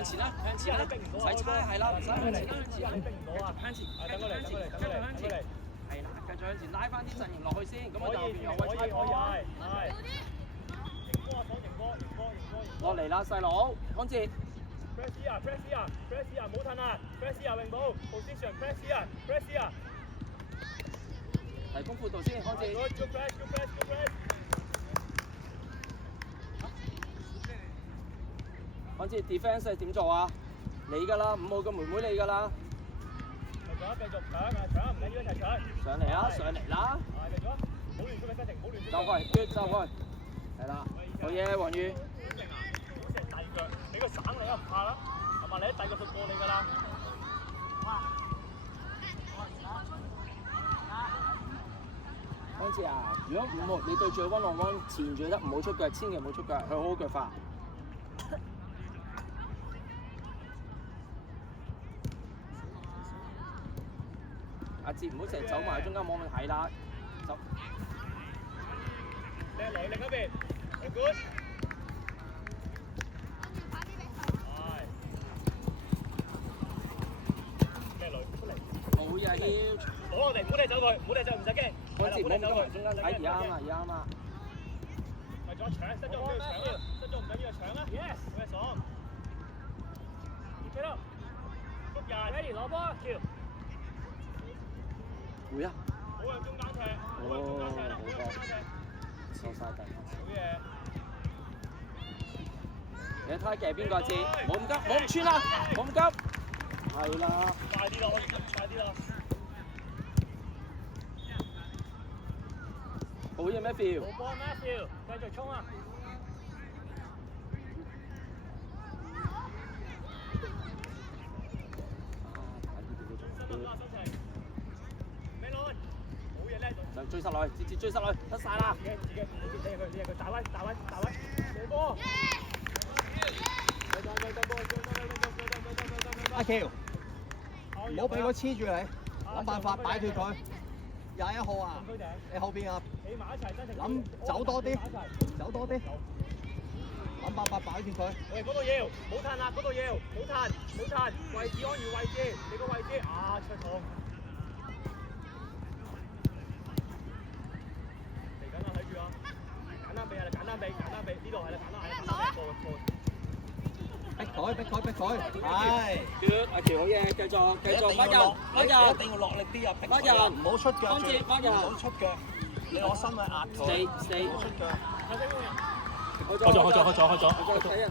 向前啦，向前啦，唔使猜係啦，唔使向前啦，向前啦，逼唔到啊！向前，等佢嚟，等佢嚟，等佢嚟，等佢嚟。係啦，繼續向前拉翻啲陣型落去先，咁可以，我就後邊又可以，可以，會猜波。係。迎波啊！講迎波，迎波，迎波，迎波。落嚟啦，細佬，康哲。Press here, press here, press here，冇褪啊 ！Press here，永寶 ，position press here, press here。提供闊度先，康哲。Good press, good press, good press。康哲 defence 係點做啊？你㗎啦，5號嘅妹妹你㗎啦。繼續搶啊！搶唔緊要，一齊搶。上嚟啦，上嚟啦。係繼續啊！冇亂出嘅 setting，冇亂出。走開，決走開。係啦，好嘢，黃宇。好成大腳，俾個省你啊，唔怕啦。係嘛，你一第個就過你㗎啦。康哲啊，如果5號你對住溫浪溫前住得唔好出腳，千祈唔好出腳，佢好好腳法。阿哲唔好成日走埋中間，冇問題啦。走。靚女另一邊 ，good。係。靚女出嚟。好嘢，囂。唔好我哋，唔好你走佢，唔好你走，唔使驚。康哲唔好咁埋中間睇，而家啱啊，而家啱啊。為咗搶，失咗唔緊要搶啊，失咗唔緊要搶啊 ，yes， 好嘢爽。Keep it up， 捉人 ，ready 攞波，跳。會啊！好向中間踢，好向中間踢啦，好向中間踢。收晒底。好嘢。你睇嘅邊個字？冇咁急，冇咁穿啦，冇咁急。係啦。快啲咯，快啲咯。好嘢，Matthew。冇波 ，Matthew，繼續衝啊！就追實落去，直接追實落去，得晒啦！自己佢大威，射波！阿喬，唔好俾佢黐住你，諗辦法擺脱佢。21號啊，你後邊啊，諗走多啲，走多啲，諗辦法擺脱佢。喂，嗰度要，冇褪啦，嗰度要，冇褪，位置安於位置，你個位置啊出痛。嚟緊啦，睇住啊！簡單避係啦，簡單避，呢度係啦，簡單避，逼佢，係。阿喬好嘢，繼續，乜人，一定要落力啲啊！逼乜人，唔好出腳，康哲，乜人，唔好出腳，你攞身去壓佢。四，唔好出腳。開咗，睇人，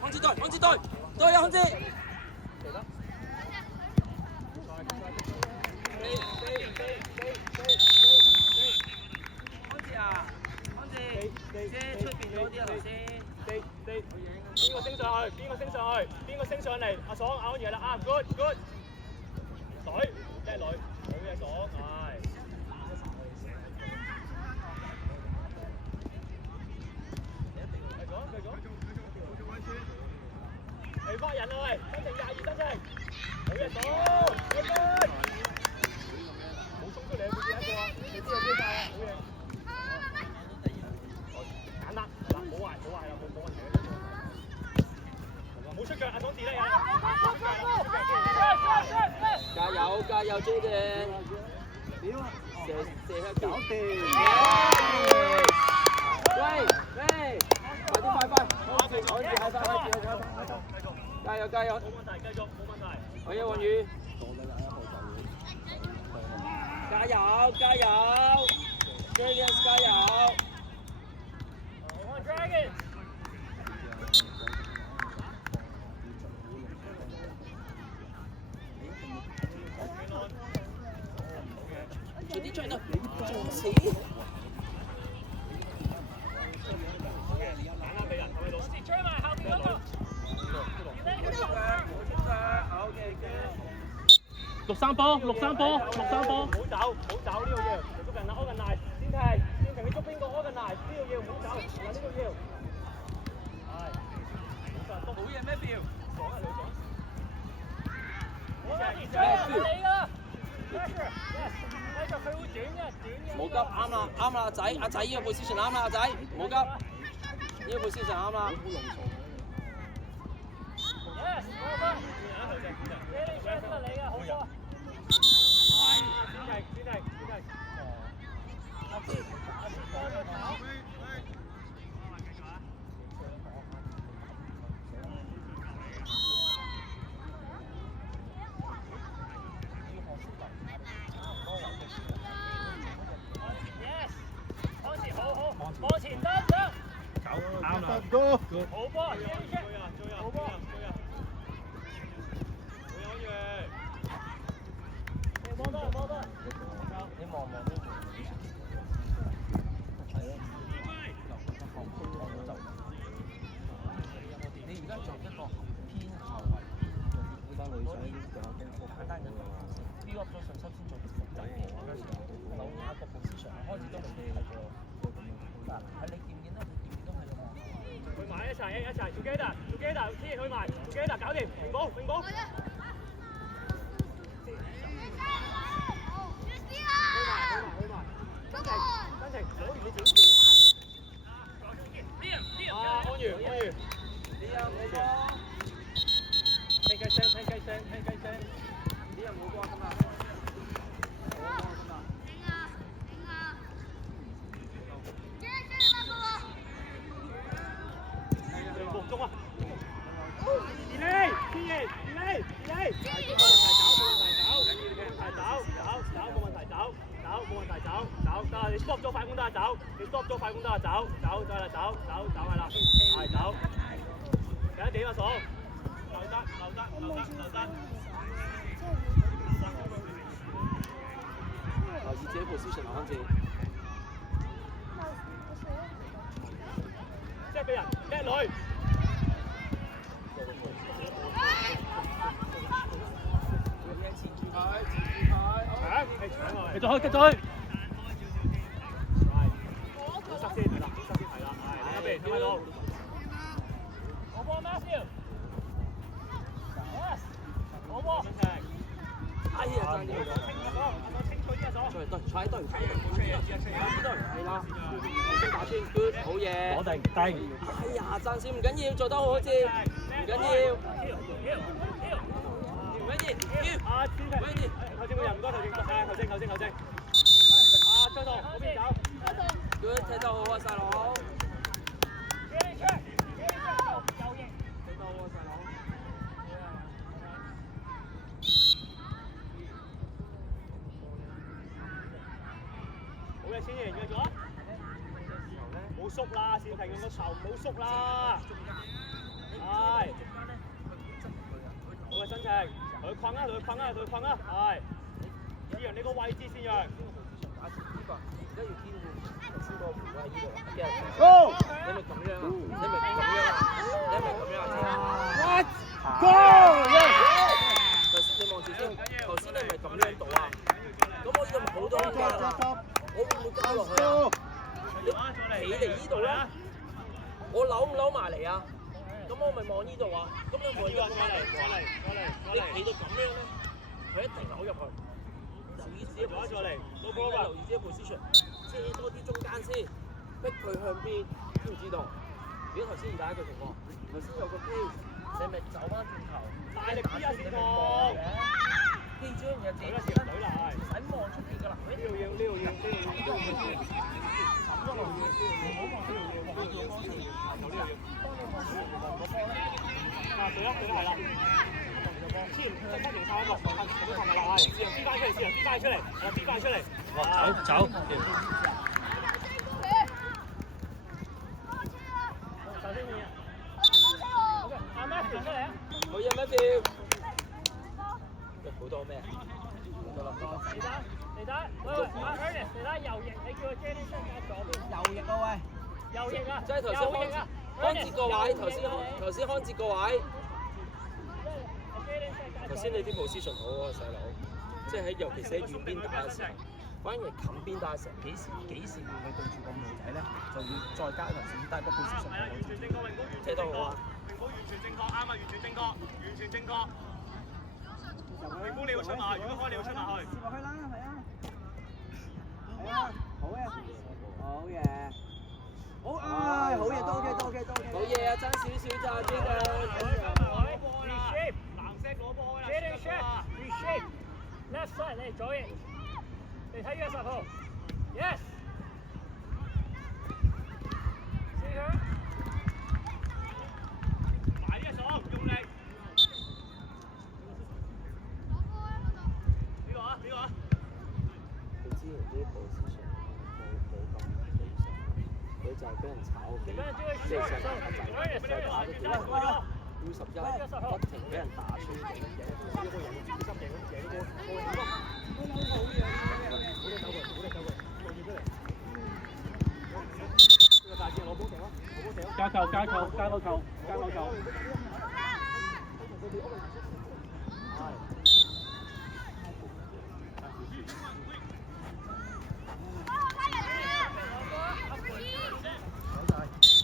康哲對，對啊，康哲。康哲，遮出邊嗰啲啊頭先。邊個升上嚟？阿爽咬嘢啦，啊 good， 隊，叻女，好嘢爽，係。繼續。嚟發人啊喂，真正22真正，好嘢爽，好嘢。冇衝出嚟，佢只一個啊，你知係邊啊？好嘢。簡單，冇壞啦，冇問題。冇出腳，阿爽自叻啊！加油 ，Jaden！ 射搞掂！喂，快！加油！冇問題，繼續冇問題。好嘢，黃宇！加油 ！Dragons 加油！ Dragons！早啲追到，仲死！簡單俾人，係咪老師？追埋後邊嗰個。六三波，唔好走呢度要，捉人啦 organize 先停，你捉邊個 organize 呢度要，唔好走，嗱呢度要。係，好嘢咩標？爽啊老總！你㗎 ，pressure， 繼續佢會短嘅。冇急，啱啦，阿仔呢個 position 啱啦，阿仔，冇急，呢個 position 啱啦。往前得得，啱啦，Go！好波，好波，波多波多，你望呢度？係咯。你而家做一個偏後衞，呢班女仔仲有功夫，簡單嘅，build up 咗信心先做啲複雜嘅。留意下個 position，開始都未係個。嗱，係你見唔見到？見唔見到係咁啊？去埋一齊 together，天去埋 together 搞掂，永寶。真情，攞完你自己啊！安如，你有冇波？聽雞聲，你有冇波㗎嘛？中啊！二厘，冇問題，走，得你 stop 咗快攻得走，走係啦，係走，第一點啊，爽，留得，留意自己 position 安置。即係俾人叻女。繼續去，好塞先係啦，係另一邊點喺度？好波 Matthew， 好波，哎呀，爭啲咗。清楚啲啊，左。坐喺對，係啦，打穿 good， 好嘢。攞定。哎呀，爭少唔緊要，做得好似，唔緊要。啊，頭先個人唔該，頭先。啊，張導，嗰邊走。good， 踢得好啊，細佬。踢得好啊，細佬。好嘅，千爺約咗。冇縮啦，線平用個頭，唔好縮啦。係。好嘅，真情。佢困啊！係。志陽，你個位置先讓。而家要兼顧頭先個唔係呢個。Go！你咪咁樣啊？你咪咁樣啊？What？ Go！你望住先，頭先你咪咁樣度啊？咁我呢度咪好多空間啊？我會唔會交落去啊？你企嚟呢度啦，我扭埋嚟啊？咁我咪望呢度啊？咁你望呢個翻嚟，你企到咁樣咧，佢一定扭入去。留意自己 position， 留意自己 position， 遮多啲中間先，逼佢向邊，知唔知道？如果頭先而家一個情況，頭先有個機，你咪走翻轉頭，大力啲啊，先講。記住樣嘢，自己唔使望出邊㗎啦。呢度要。咁多路要，唔好望呢度要，望呢度要。啊，對啦，係啦。千，即刻停晒一個，咁係咪啦？係，試人 B 翻出嚟，B 翻出嚟。哇，走。首先要。阿 Matthew 出嚟啊！好嘢 Matthew。好多咩？嚟打，喂，阿 Ernest 嚟打右翼，你叫佢 Jenny 伸喺左邊。右翼啊喂！右翼啊！即係頭先康哲個位，頭先康哲個位。頭先你啲 position 好啊，細佬，即係喺尤其是喺遠邊打嘅時候，反而近邊打嘅時候，幾時要去對住個妹仔咧，就要再加頭先，但係個 position 好。完全正確，踢得好啊！榮寶完全正確，啱啊！完全正確。榮寶你要出埋，如果開你要出埋去。接落去啦，係啊。係啊，好嘅。好嘢。好啊，好嘢，多 OK。好嘢啊，爭少少咋，呢個。Left side 嚟左翼，你睇呢個10號 ，yes。試佢。埋呢個手，用力。邊個啊？邊個啊？佢之前啲部思想冇咁理想，佢就係俾人炒起，即係成日就打咗幾U11不停俾人打穿嘅。加球，加球，加個球，加個球。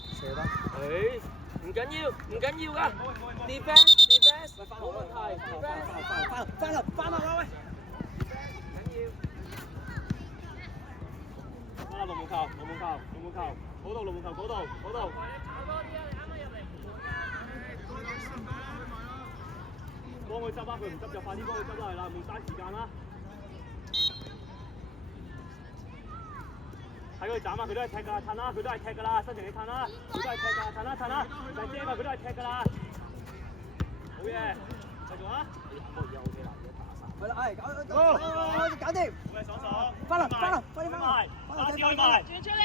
射得，唔緊要，唔緊要㗎 ，defense，冇問題 ，defense，翻啦喂，唔緊要。啊！龍門球，龍門球，龍門球，嗰度龍門球，嗰度，嗰度。幫佢執啦，佢唔執就快啲幫佢執啦，係啦，唔好嘥時間啦。睇佢斬啊！佢都係踢㗎，褪啦！佢都係踢㗎啦，新情你褪啦！佢都係踢㗎，褪啦褪啦，就遮嘛，佢都係踢㗎啦。好嘢，繼續啊！係啦，係搞掂。好嘅，爽。翻啦，快啲翻嚟，開埋，轉出嚟。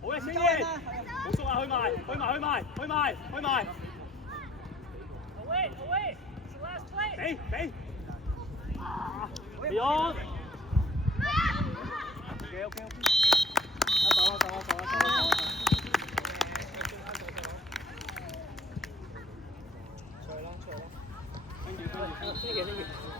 好嘅，先嘅，好熟啊，去埋。俾。Beyond。OK。走啦。出嚟啦。Thank you。